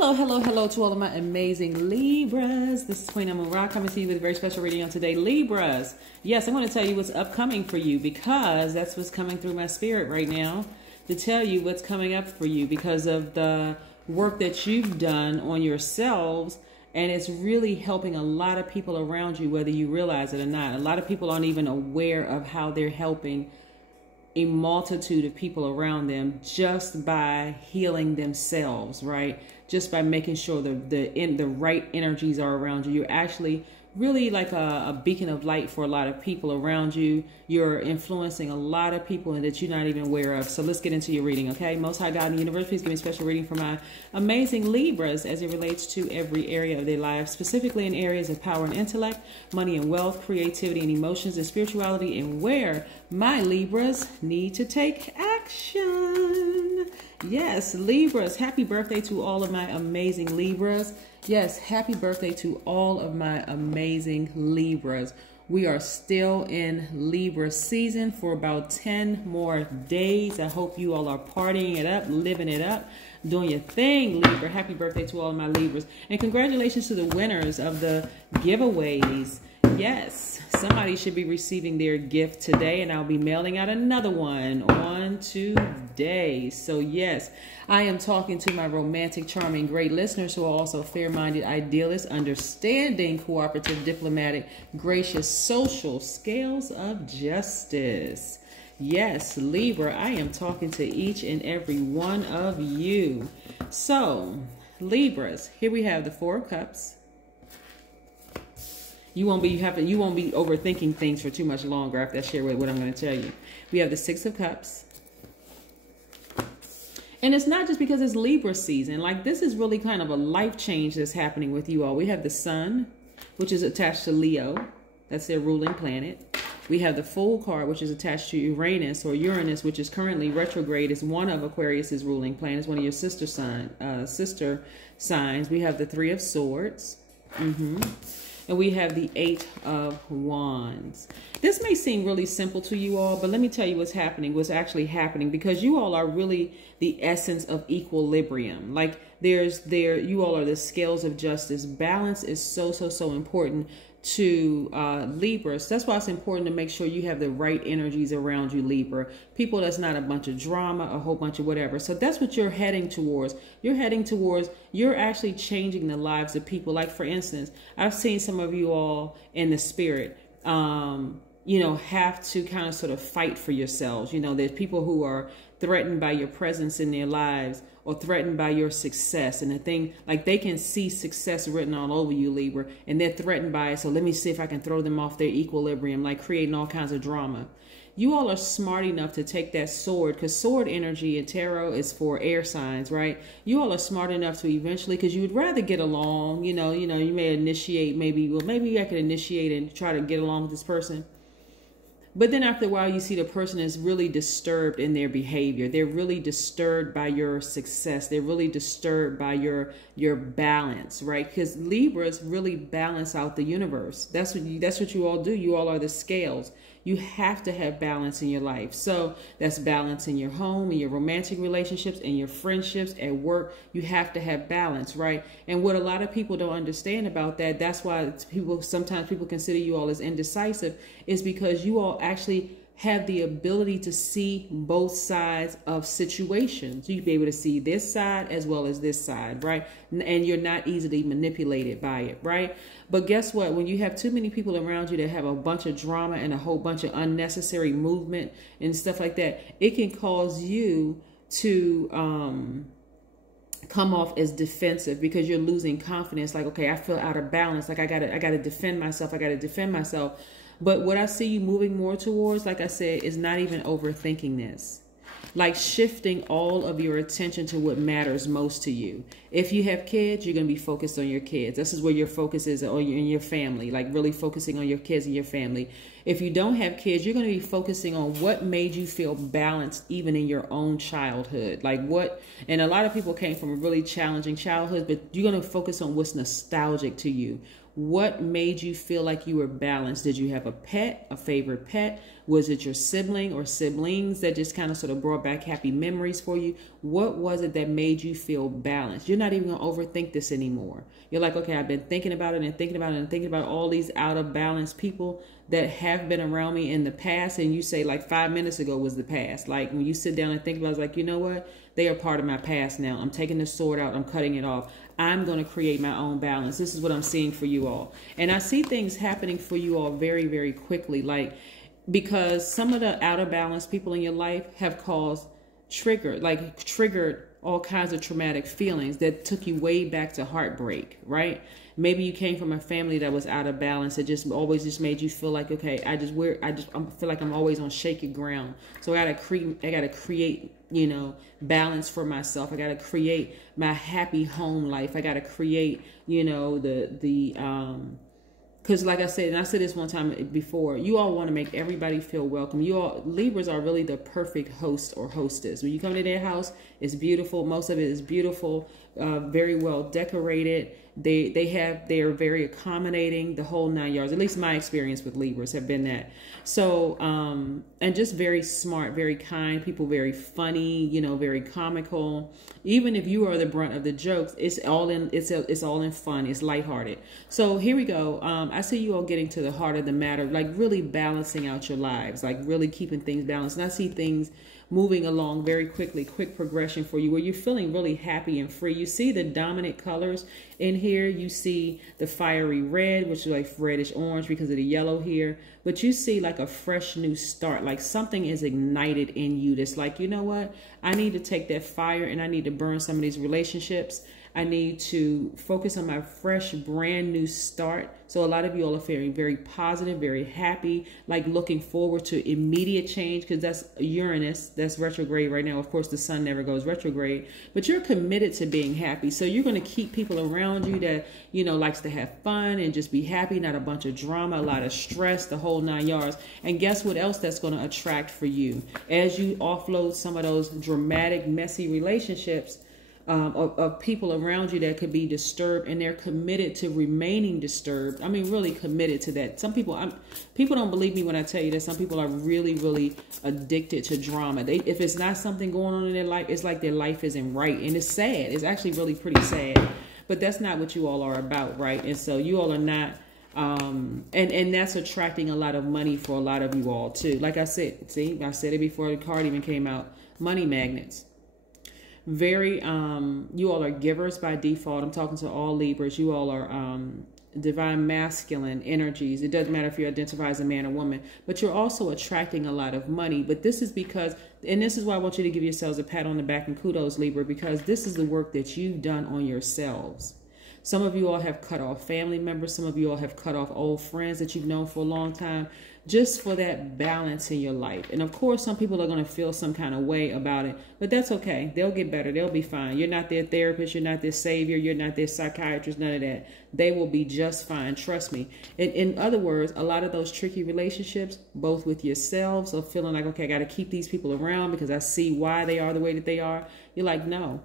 Hello, hello, hello to all of my amazing Libras. This is Queen Amun Ra coming to you with a very special reading on today. Libras, yes, I'm going to tell you what's upcoming for you because that's what's coming through my spirit right now to tell you what's coming up for you because of the work that you've done on yourselves. And it's really helping a lot of people around you, whether you realize it or not. A lot of people aren't even aware of how they're helping a multitude of people around them just by healing themselves, right? Just by making sure the right energies are around you. You're actually really like a beacon of light for a lot of people around you. You're influencing a lot of people that you're not even aware of. So let's get into your reading, okay? Most High God in the universe, please give me a special reading for my amazing Libras as it relates to every area of their lives, specifically in areas of power and intellect, money and wealth, creativity and emotions, and spirituality, and where my Libras need to take action. Yes, Libras, happy birthday to all of my amazing Libras. Yes, happy birthday to all of my amazing Libras. We are still in Libra season for about 10 more days. I hope you all are partying it up, living it up, doing your thing, Libra. Happy birthday to all of my Libras. And congratulations to the winners of the giveaways. Yes, somebody should be receiving their gift today, and I'll be mailing out another one on today. So yes, I am talking to my romantic, charming, great listeners who are also fair-minded, idealists, understanding, cooperative, diplomatic, gracious, social, scales of justice. Yes, Libra, I am talking to each and every one of you. So, Libras, here we have the Four of Cups. You won't be overthinking things for too much longer after I share what I'm going to tell you. We have the Six of Cups. And it's not just because it's Libra season. Like, this is really kind of a life change that's happening with you all. We have the Sun, which is attached to Leo. That's their ruling planet. We have the Fool card, which is attached to Uranus, or Uranus, which is currently retrograde. Is one of Aquarius's ruling planets, one of your sister signs. We have the Three of Swords. And we have the Eight of Wands. This may seem really simple to you all, but let me tell you what's happening, what's actually happening, because you all are really the essence of equilibrium. Like you all are the scales of justice. Balance is so important to Libras. That's why it's important to make sure you have the right energies around you, Libra. People that's not a bunch of drama, a whole bunch of whatever. So that's what you're heading towards. You're actually changing the lives of people. Like, for instance, I've seen some of you all in the spirit, have to kind of sort of fight for yourselves. There's people who are threatened by your presence in their lives, or threatened by your success. And the thing, like, they can see success written all over you, Libra, and they're threatened by it. So let me see if I can throw them off their equilibrium, like creating all kinds of drama. You all are smart enough to take that sword, because sword energy in tarot is for air signs, right? You all are smart enough to eventually, because you would rather get along, you may initiate, maybe I could initiate and try to get along with this person. But then after a while, you see the person is really disturbed in their behavior. They're really disturbed by your success. They're really disturbed by your balance, right? Because Libras really balance out the universe. That's what you all do. You all are the scales. You have to have balance in your life. So that's balance in your home, in your romantic relationships, in your friendships, at work. You have to have balance, right? And what a lot of people don't understand about that's why sometimes people consider you all as indecisive, is because you all actually have the ability to see both sides of situations. You'd be able to see this side as well as this side, right? And you're not easily manipulated by it, right? But guess what? When you have too many people around you that have a bunch of drama and a whole bunch of unnecessary movement and stuff like that, it can cause you to come off as defensive, because you're losing confidence. Like, okay, I feel out of balance. Like, I gotta defend myself. I gotta defend myself. But what I see you moving more towards, like I said, is not even overthinking this. Like, shifting all of your attention to what matters most to you. If you have kids, you're going to be focused on your kids. This is where your focus is in your family, like really focusing on your kids and your family. If you don't have kids, you're going to be focusing on what made you feel balanced even in your own childhood. Like what, and a lot of people came from a really challenging childhood, but you're going to focus on what's nostalgic to you. What made you feel like you were balanced? Did you have a pet, a favorite pet? Was it your sibling or siblings that just kind of sort of brought back happy memories for you? What was it that made you feel balanced? You're not even going to overthink this anymore. You're like, okay, I've been thinking about it and thinking about it and thinking about all these out of balance people that have been around me in the past. And you say like 5 minutes ago was the past. Like when you sit down and think about it, it's like, you know what? They are part of my past now. I'm taking the sword out. I'm cutting it off. I'm going to create my own balance. This is what I'm seeing for you all. And I see things happening for you all very, very quickly. Like, because some of the out of balance people in your life have triggered all kinds of traumatic feelings that took you way back to heartbreak, right? Maybe you came from a family that was out of balance. It just always just made you feel like, okay, I feel like I'm always on shaky ground. So I gotta create, you know, balance for myself. I gotta create my happy home life. I gotta create, you know, because like I said, and I said this one time before, you all want to make everybody feel welcome. You all, Libras are really the perfect host or hostess. When you come to their house, it's beautiful. Most of it is beautiful, very well decorated. They are very accommodating, the whole 9 yards. At least my experience with Libras have been that. So, and just very smart, very kind, people very funny, you know, very comical. Even if you are the brunt of the jokes, it's all in fun. It's lighthearted. So here we go. I see you all getting to the heart of the matter, like really balancing out your lives, like really keeping things balanced. And I see things moving along very quickly, quick progression for you where you're feeling really happy and free. You see the dominant colors in here. You see the fiery red, which is like reddish orange because of the yellow here. But you see like a fresh new start, like something is ignited in you that's like, you know what? I need to take that fire and I need to burn some of these relationships. I need to focus on my fresh, brand new start. So a lot of you all are feeling very positive, very happy, like looking forward to immediate change because that's Uranus, that's retrograde right now. Of course, the sun never goes retrograde, but you're committed to being happy. So you're going to keep people around you that, you know, likes to have fun and just be happy, not a bunch of drama, a lot of stress, the whole 9 yards. And guess what else that's going to attract for you? As you offload some of those dramatic, messy relationships, of people around you that could be disturbed, and they're committed to remaining disturbed. I mean, really committed to that. Some people, people don't believe me when I tell you that some people are really, really addicted to drama. If it's not something going on in their life, it's like their life isn't right. And it's sad. It's actually really pretty sad. But that's not what you all are about, right? And so you all are not, and that's attracting a lot of money for a lot of you all too. Like I said, see, I said it before the card even came out, money magnets. Very, you all are givers by default. I'm talking to all Libras. You all are divine masculine energies. It doesn't matter if you identify as a man or woman, but you're also attracting a lot of money. But this is because, and this is why I want you to give yourselves a pat on the back and kudos, Libra, because this is the work that you've done on yourselves. Some of you all have cut off family members. Some of you all have cut off old friends that you've known for a long time, just for that balance in your life. And of course, some people are going to feel some kind of way about it, but that's okay. They'll get better. They'll be fine. You're not their therapist. You're not their savior. You're not their psychiatrist, none of that. They will be just fine. Trust me. In other words, a lot of those tricky relationships, both with yourselves or feeling like, okay, I got to keep these people around because I see why they are the way that they are. You're like, no,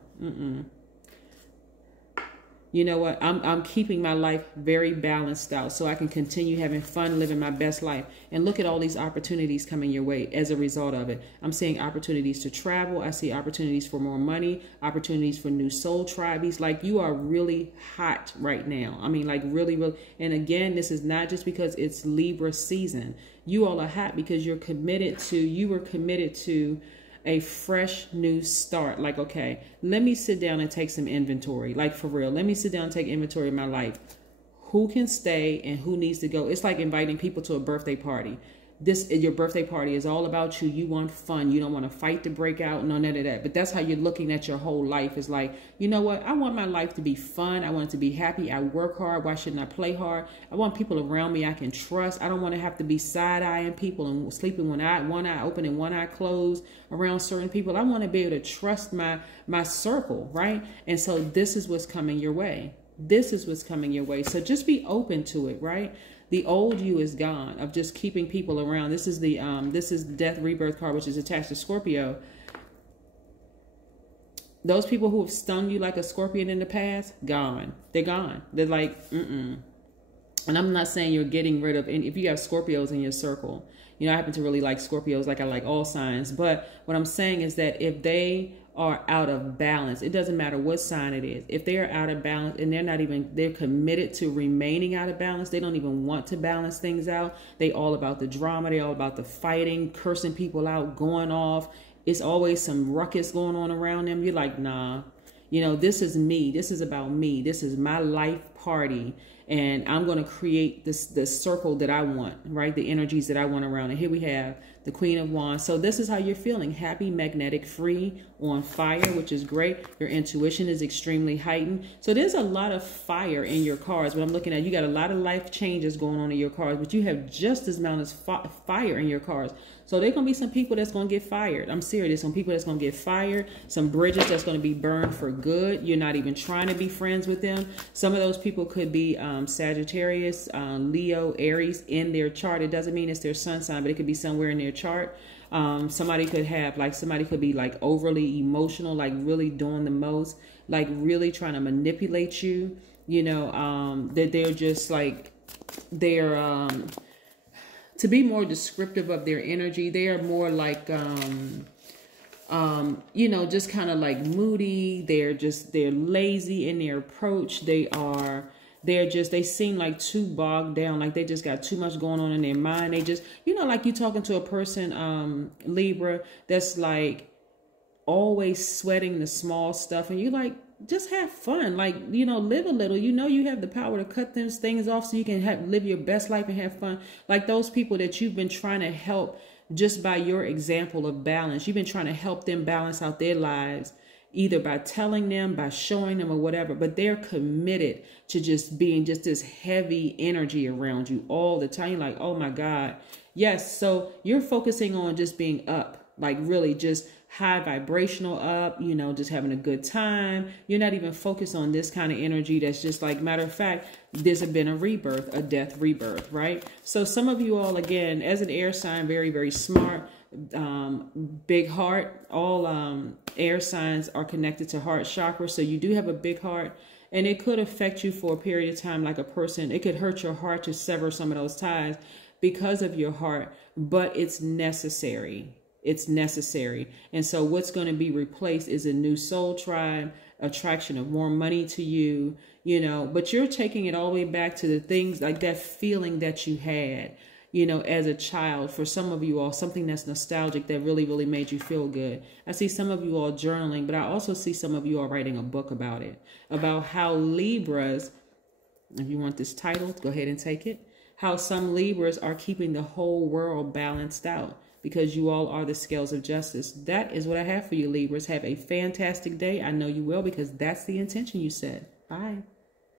you know what? I'm keeping my life very balanced out so I can continue having fun, living my best life. And look at all these opportunities coming your way as a result of it. I'm seeing opportunities to travel. I see opportunities for more money, opportunities for new soul tribes. Like, you are really hot right now. I mean, like really, really. And again, this is not just because it's Libra season. You all are hot because you were committed to a fresh new start. Like, okay, let me sit down and take some inventory. Like, for real, let me sit down and take inventory of my life. Who can stay and who needs to go? It's like inviting people to a birthday party. Your birthday party is all about you. You want fun. You don't want to fight to break out. No, none of that. But that's how you're looking at your whole life. It's like, you know what? I want my life to be fun. I want it to be happy. I work hard. Why shouldn't I play hard? I want people around me I can trust. I don't want to have to be side-eyeing people and sleeping one eye open and one eye closed around certain people. I want to be able to trust my circle, right? And so this is what's coming your way. This is what's coming your way. So just be open to it, right? The old you is gone, of just keeping people around. This is the Death Rebirth card, which is attached to Scorpio. Those people who have stung you like a scorpion in the past, gone. They're gone. They're like, mm-mm. And I'm not saying you're getting rid of any, if you have Scorpios in your circle. You know, I happen to really like Scorpios, like I like all signs. But what I'm saying is that if they are out of balance, it doesn't matter what sign it is. If they are out of balance and they're committed to remaining out of balance, they don't even want to balance things out. They all about the drama. They all about the fighting, cursing people out, going off. It's always some ruckus going on around them. You're like, nah, you know, this is me. This is about me. This is my life party. And I'm going to create this circle that I want, right? The energies that I want around. And here we have the Queen of Wands. So this is how you're feeling. Happy, magnetic, free, on fire, which is great. Your intuition is extremely heightened. So there's a lot of fire in your cards. What I'm looking at, you got a lot of life changes going on in your cards, but you have just as much as fire in your cards. So there's going to be some people that's going to get fired. I'm serious. There's some people that's going to get fired. Some bridges that's going to be burned for good. You're not even trying to be friends with them. Some of those people could be Sagittarius, Leo, Aries in their chart. It doesn't mean it's their sun sign, but it could be somewhere in their chart. Somebody could have, like, somebody could be like overly emotional, like really doing the most, like really trying to manipulate you. You know, that they're just like, they're, to be more descriptive of their energy, they are more like, you know, just kind of like moody. They're lazy in their approach. They seem like too bogged down. Like they just got too much going on in their mind. They just, you know, like you talking to a person, Libra, that's like always sweating the small stuff. And you like, just have fun, like, you know, live a little. You know, you have the power to cut those things off so you can live your best life and have fun. Like those people that you've been trying to help just by your example of balance. You've been trying to help them balance out their lives, either by telling them, by showing them, or whatever. But they're committed to just being just this heavy energy around you all the time. You're like, oh my God. Yes. So you're focusing on just being up, like really just high vibrational up, you know, just having a good time. You're not even focused on this kind of energy that's just like, matter of fact, there's been a rebirth, a death rebirth, right? So some of you all, again, as an air sign, very, very smart, big heart. All air signs are connected to heart chakra. So you do have a big heart, and it could affect you for a period of time. Like a person, it could hurt your heart to sever some of those ties because of your heart, but it's necessary. It's necessary. And so what's going to be replaced is a new soul tribe, attraction of more money to you, you know, but you're taking it all the way back to the things like that feeling that you had, you know, as a child. For some of you all, something that's nostalgic that really, really made you feel good. I see some of you all journaling, but I also see some of you all writing a book about it, about how Libras, if you want this title, go ahead and take it, how some Libras are keeping the whole world balanced out, because you all are the scales of justice. That is what I have for you, Libras. Have a fantastic day. I know you will, because that's the intention you set. Bye.